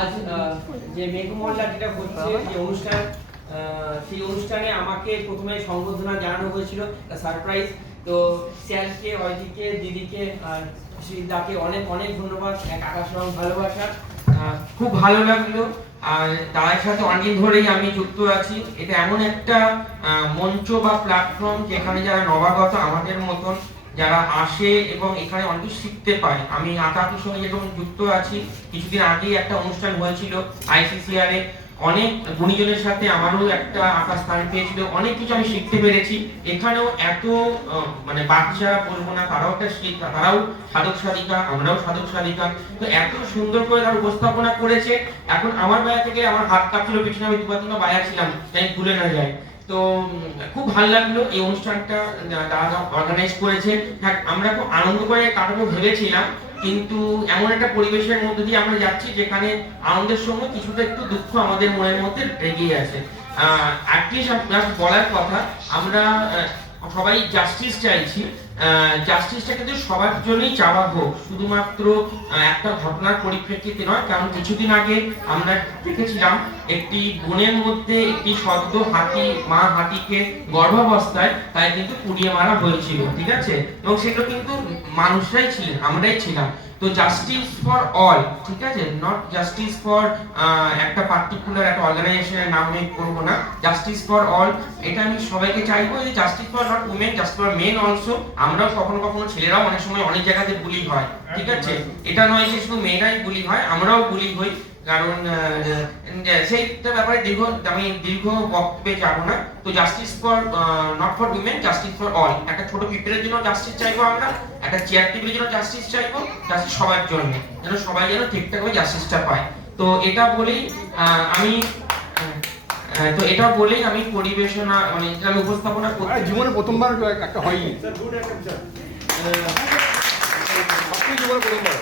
আজ যে মেঘমহল্লা যেটা হচ্ছে যে অনুষ্ঠান, সেই অনুষ্ঠানে আমাকে প্রথমে সংবর্ধনা জানানো হয়েছিল, সারপ্রাইজ। তো স্যারকে, অয়দিকে, দিদিকে আর সিদ্ধাকে অনেক অনেক ধন্যবাদ, এক আকাশ রং ভালোবাসা। খুব ভালো লাগলো। আর তার সাথে অনেকদিন ধরেই আমি যুক্ত আছি। এটা এমন একটা মঞ্চ বা প্ল্যাটফর্ম যেখানে যারা নবাগত আমাদের মতন যারা আসে এবং এখানে অনেক কিছু শিখতে পায়। আমি আঁকাআঁকির সঙ্গে যেরকম যুক্ত আছি, কিছুদিন আগেই একটা অনুষ্ঠান হয়েছিল ICCR এ, অনেক গুণীজনের সাথে আমারও একটা আঁকা স্থান পেয়েছিল, অনেক কিছু আমি শিখতে পেরেছি। এখানেও এত মানে বাচ্চা বলবো না, তারাও একটা শিক্ষা, তারাও সাধক সাধিকা, আমরাও সাধক সাধিকা। তো এত সুন্দর করে তারা উপস্থাপনা করেছে। এখন আমার বায়া থেকে আমার হাত কাঁপছিল, পিছনে আমি দুবার তিনবার বায়া ছিলাম, তাই ভুলে না যায়। তো খুব ভালো লাগলো এই অনুষ্ঠানটা যারা অর্গানাইজ করেছে। হ্যাঁ, আমরা খুব আনন্দ করে কাটাবো ভেবেছিলাম, কিন্তু এমন একটা পরিবেশের মধ্যে দিয়ে আমরা যাচ্ছি যেখানে আনন্দের সঙ্গে কিছুটা একটু দুঃখ আমাদের মনের মধ্যে লেগেই আছে। অ্যাটলিস্ট বলার কথা, আমরা সবাই জাস্টিস চাইছি। জাস্টিসটা কিন্তু সবার জন্যই চাওয়া হোক, শুধুমাত্র একটা ঘটনার পরিপ্রেক্ষিতে নয়। কারণ কিছুদিন আগে আমরা দেখেছিলাম একটি বনের মধ্যে একটি সদ্য হাতি, মা হাতিকে গর্ভাবস্থায় তাই কিন্তু পুড়িয়ে মারা হয়েছিল, ঠিক আছে? এবং সেগুলো কিন্তু মানুষরাই ছিলেন, আমরাই ছিলাম। তো জাস্টিস ফর অল, ঠিক আছে, নট জাস্টিস ফর একটা পার্টিকুলার একটা অর্গানাইজেশনের নাম আমি করবো না, জাস্টিস ফর অল। এটা আমি সবাইকে চাইবো যে justice for not women, justice for men also. আমরাও কখনো কখনো, ছেলেরাও অনেক সময় অনেক জায়গাতে বুলি হয়, ঠিক আছে? এটা নয় যে শুধু মেয়েরাই বুলি হয়, আমরাও বুলি হই। কারণ সেইটা ব্যাপারে আমি দীর্ঘ বক্তব্যে যাবো না। তো justice for not for women, justice for all. একটা ছোট পিঁপড়ের জন্য জাস্টিস চাইবো আমরা, একটা চেয়ার টেবিলের জন্য জাস্টিস চাইবো, জাস্টিস সবার জন্য, যেন সবাই যেন ঠিকঠাক ভাবে জাস্টিসটা পায়। তো এটা বলেই আমি পরিবেশনা মানে আমি উপস্থাপনা করতে জীবনে প্রথমবার একটা হয়নি, জীবনে প্রথমবার।